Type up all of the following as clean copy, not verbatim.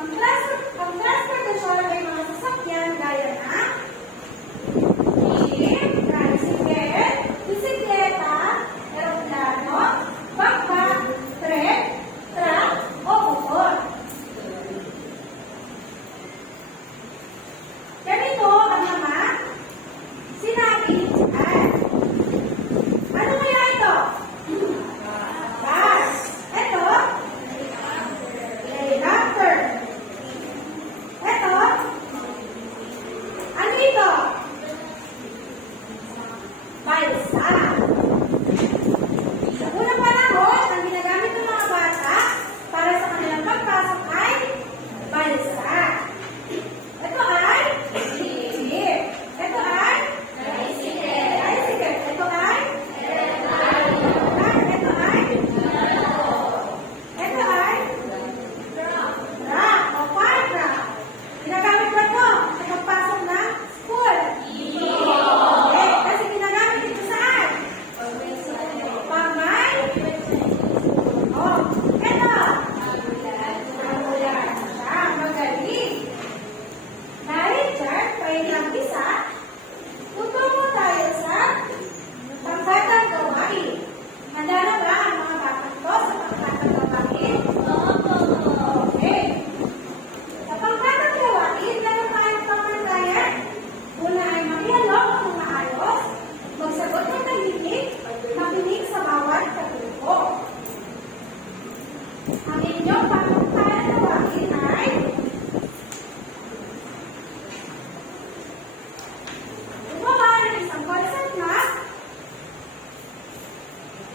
Ang transportasyon ay mga sasakyan gaya ng jeep, tricycle, bisikleta, eroplano, bangka, tren, truck, o motor. Ganito ang mga sinabi dyan. Ano kaya ito? Bus. Ito? Helicopter. Ito? Ano ito? Balsa. Sa unang panahon, ang ginagamit ng mga bata para sa kanilang pagpasok ay balsa. Ito ay jeep. Ito ay tricycle. Ito ay ito ay truck o fire truck. Ginagamit ba ito sa pagpasok ng school? Okay, kasi ginagamit ito saan? Pamay? Oh, ito. Ambulans. Magaling. Dahil dyan, pwede ang isa, tutungo tayo sa pangkatang gawain. Handa na ba ang mga batang to sa pangkatang gawain? Okay. Sa pangkatang gawain, meron tayong pamantayan. Una ay makialok ng maayos, magsagot ng tahimik, makinig sa bawat katuko. Ang inyong pangkatang gawain ay gumawa ng isang concept map,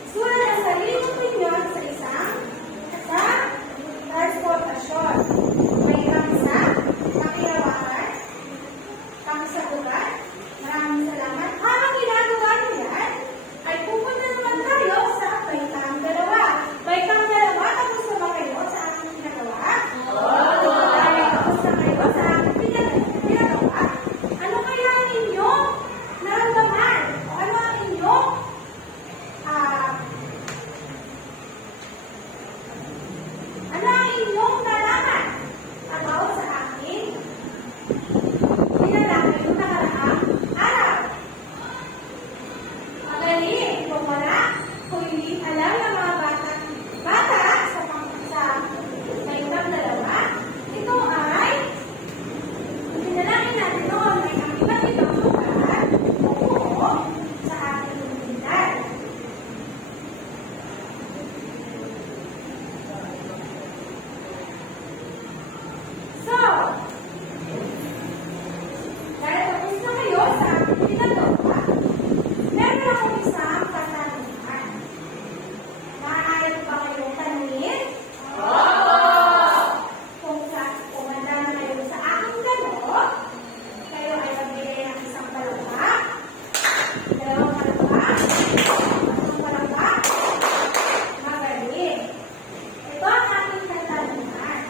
sulat ang sarili mong opinyon sa transportasyon. May kamsa, pakirawakan, pangsagutan. Maraming salamat. Habang ginagawa nyo yan, ay pupunta naman tayo sa baitang dalawa. Baitang dalawa, tapos na ba kayo sa aking ginagawa? Dahil tapos na kayo sa aking ginagawa. Ano kaya ang inyong naramdaman? O ano ang inyong nalaman about sa aking ginagawa yung nakaraang araw? Magaling. Kung hindi alam ng mga bata sa baitang dalawa, ito ay pinalangin natin noon ay ang iba't ibang lugar o buo sa ating komunidad. So, dahil tapos na kayo sa ating ginagawa, meron akong isang katanungan. Maaari ba kayong tanungin? Kung handa na kayo sa aking gano'n, kayo ay magbigay ng isang palakpak, dalawang palakpak, tatlong palakpak. Magaling. Ito ang aking katanungan.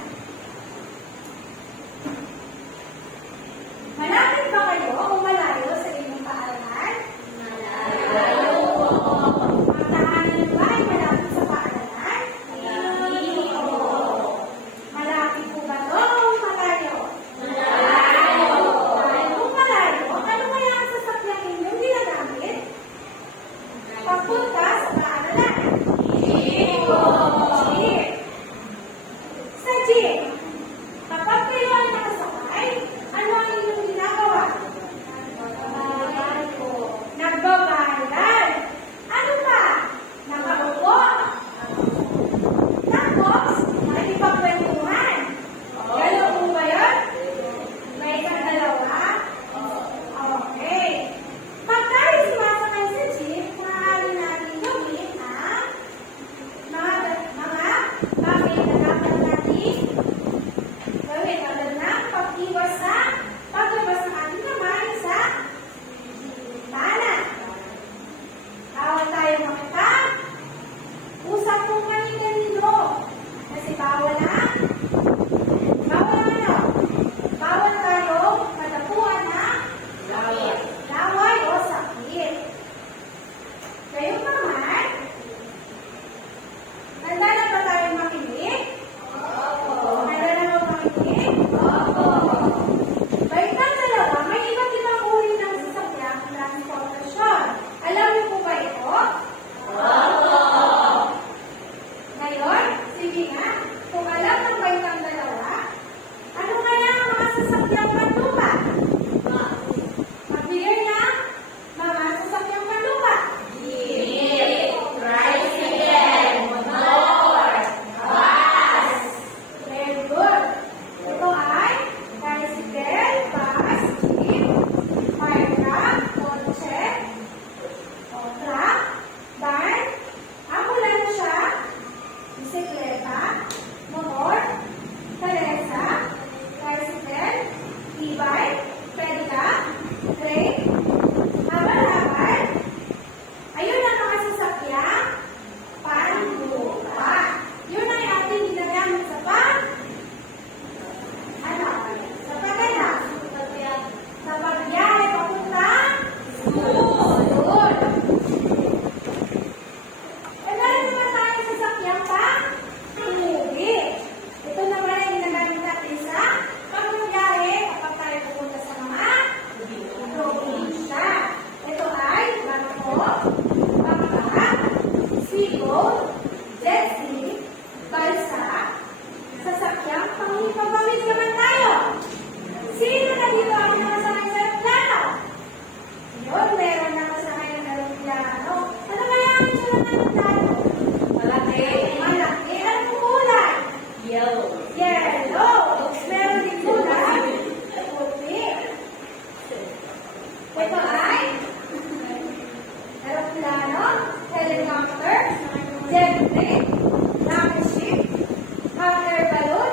Malapit ba kayo o malayo sa inyong paaralan? Malayo. Ang tahanan ba ay malapit sa paaralan? Hindi. Malapit po ba ito o malayo? Malayo. Dahil kung malayo, ano kaya ang sasakyang inyong ginagamit? Papunta sa paaralan. Jeep. Sa jeep, kapag kayo ay nakasakay, ano ang inyong ginagawa? Nagbabayad. Ano pa? Nakaupo. Tapos, nakikipagkwentuhan. Gano'n po ba yun? May isang dalawa? Okay. Pag tayo sumasakay sa jeep, maaari natin gawin ang mga bagay na dapat natin gawin. Tulad ng pag-iwas sa paglabas ng ating kamay sa tahanan. Bawal tayo makipag-usap kung kanino. Kasi bawal tayo matapuan ng laway o sakit. Kayo naman, handa na ba tayo makinig? Handa na ba makinig? Tumawid naman tayo. Sino na dito ang nakasakay sa aeroplano? Yun, meron nakasakay ng aeroplano. Ano kaya ang itsura ng aeroplano? Malaki. Malaki. Anong kulay? Yellow. Yellow. Meron din kulay? Puti. Ito ay aeroplano, helicopter, jet plane, rocket ship, hot air balloon.